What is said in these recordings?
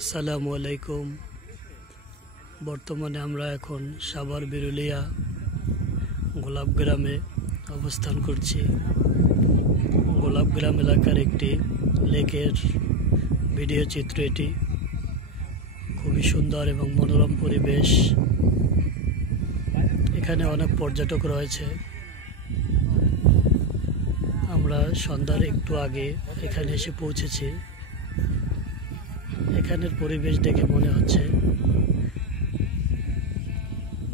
আসসালামু আলাইকুম। বর্তমানে আমরা এখন সাভার বিরুলিয়া গোলাপ গ্রামে অবস্থান করছি। গোলাপ গ্রাম এলাকার একটি লেকের ভিডিও চিত্র এটি। খুবই সুন্দর এবং মনোরম পরিবেশ। এখানে অনেক পর্যটক রয়েছে। আমরা সন্ধ্যার একটু আগে এখানে এসে পৌঁছেছি। এখানের পরিবেশ দেখে মনে হচ্ছে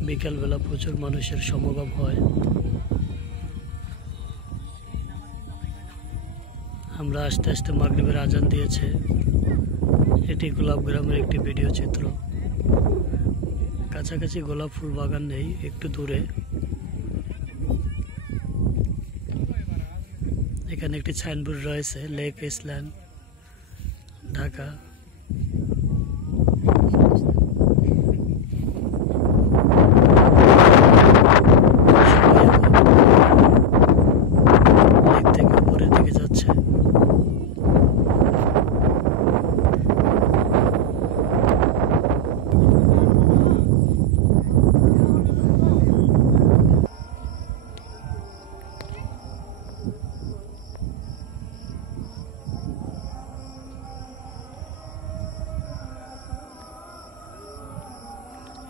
বিকালবেলা প্রচুর মানুষের সমাগম হয়। আমরা আস্তে আস্তে মাগরিবের আজান দিয়েছে। এটি গোলাপ গ্রামের একটি ভিডিও চিত্র। কাছাকাছি গোলাপ ফুল বাগান নেই, একটু দূরে। এখানে একটি সাইনবোর্ড রয়েছে, লেক ইসল্যান্ড, ঢাকা। লেক থেকে উপরের দিকে যাচ্ছে।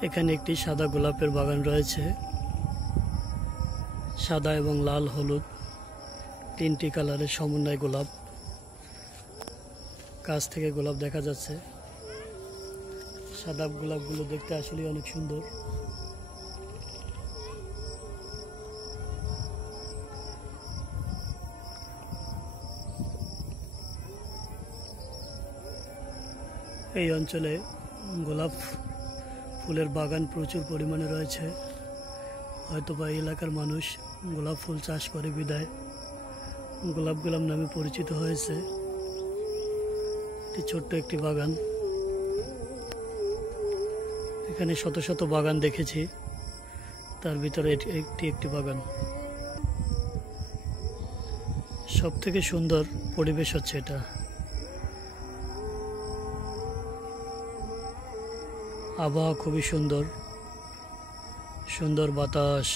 এখানে একটি সাদা গোলাপের বাগান রয়েছে। সাদা এবং লাল হলুদ তিনটি কালারের সমন্বয় গোলাপ। কাছ থেকে গোলাপ দেখা যাচ্ছে। সাদা গোলাপগুলো দেখতে আসলে অনেক সুন্দর। এই অঞ্চলে গোলাপ ফুলের বাগান প্রচুর পরিমাণে রয়েছে। হয়তোবা এই এলাকার মানুষ গোলাপ ফুল চাষ করে বিদায় গোলাপ গোলাপ নামে পরিচিত হয়েছে। এটি ছোট্ট একটি বাগান। এখানে শত শত বাগান দেখেছি, তার ভিতরে একটি বাগান। সব থেকে সুন্দর পরিবেশ হচ্ছে এটা। আবহাওয়া খুবই সুন্দর, সুন্দর বাতাস।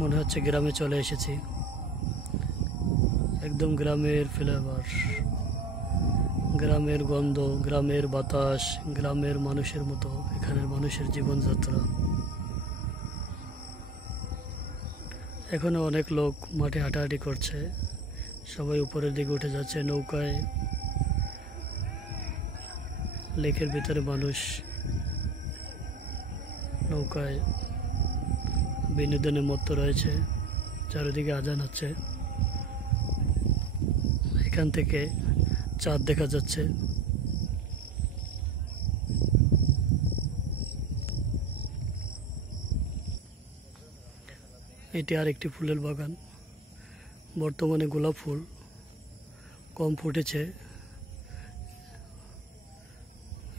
মনে হচ্ছে গ্রামে চলে এসেছি। একদম গ্রামের ফ্লেভার, গ্রামের গন্ধ, গ্রামের বাতাস, গ্রামের মানুষের মতো এখানের মানুষের জীবনযাত্রা। এখনো অনেক লোক মাঠে হাঁটাহাঁটি করছে। সবাই উপরের দিকে উঠে যাচ্ছে নৌকায়। লেকের ভিতরে মানুষ নৌকায় বিনোদনে মত্ত রয়েছে। চারিদিকে আজান হচ্ছে। এখান থেকে চাঁদ দেখা যাচ্ছে। এটি আর একটি ফুলের বাগান। বর্তমানে গোলাপ ফুল কম ফুটেছে।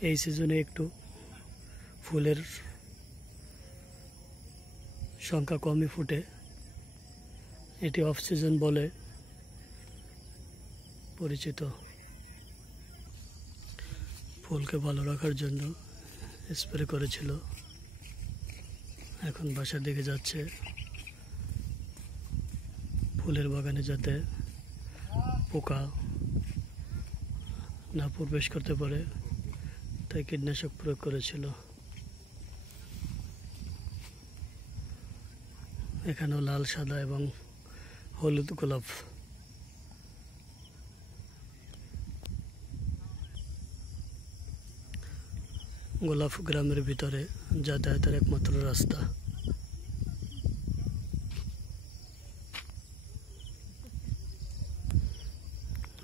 এই সিজনে একটু ফুলের সংখ্যা কমই ফুটে। এটি অফ সিজন বলে পরিচিত। ফুলকে ভালো রাখার জন্য স্প্রে করেছিল। এখন বাসার দিকে যাচ্ছে। ফুলের বাগানে যাতে পোকা না প্রবেশ করতে পারে তাই কীটনাশক প্রয়োগ করেছিল। এখানেও লাল, সাদা এবং হলুদ গোলাপ। গোলাপ গ্রামের ভিতরে যাতায়াতের একমাত্র রাস্তা।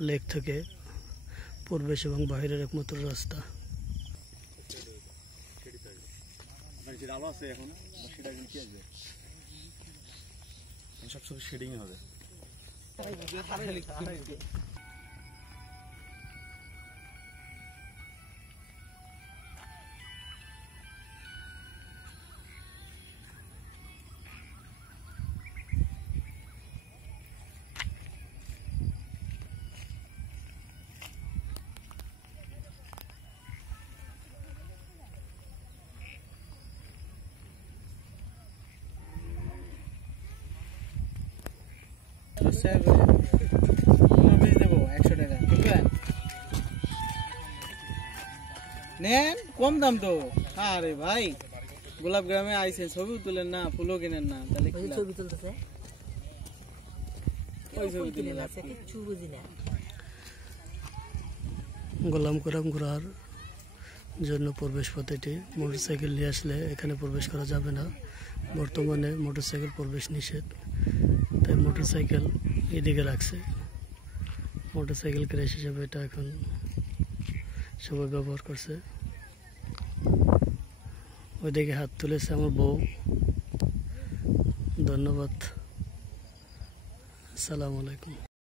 লেক থেকে প্রবেশ এবং বাইরের একমাত্র রাস্তা। সব শুধু শেডিং হবে। দেবো 100 টাকা বুঝলেন নেন কম দাম তো আরে ভাই গোলাপ গ্রামে আইছেন ছবি তুলেন না ফুলও কিনেন না তাহলে কি ছবি তুলতেছে ওই ছবি তুলে আছে কিছু বুঝি না গোলাম কোরাম ঘোরার জন্য প্রবেশ পথেটি মোটরসাইকেল নিয়ে আসলে এখানে প্রবেশ করা যাবে না বর্তমানে মোটরসাইকেল প্রবেশ নিষেধ তাই মোটরসাইকেল এদিকে রাখছে মোটরসাইকেল ক্র্যাশ হিসেবে এটা এখন সবাই ব্যবহার করছে ওইদিকে হাত তুলেছে আমার বউ ধন্যবাদ আসসালামু আলাইকুম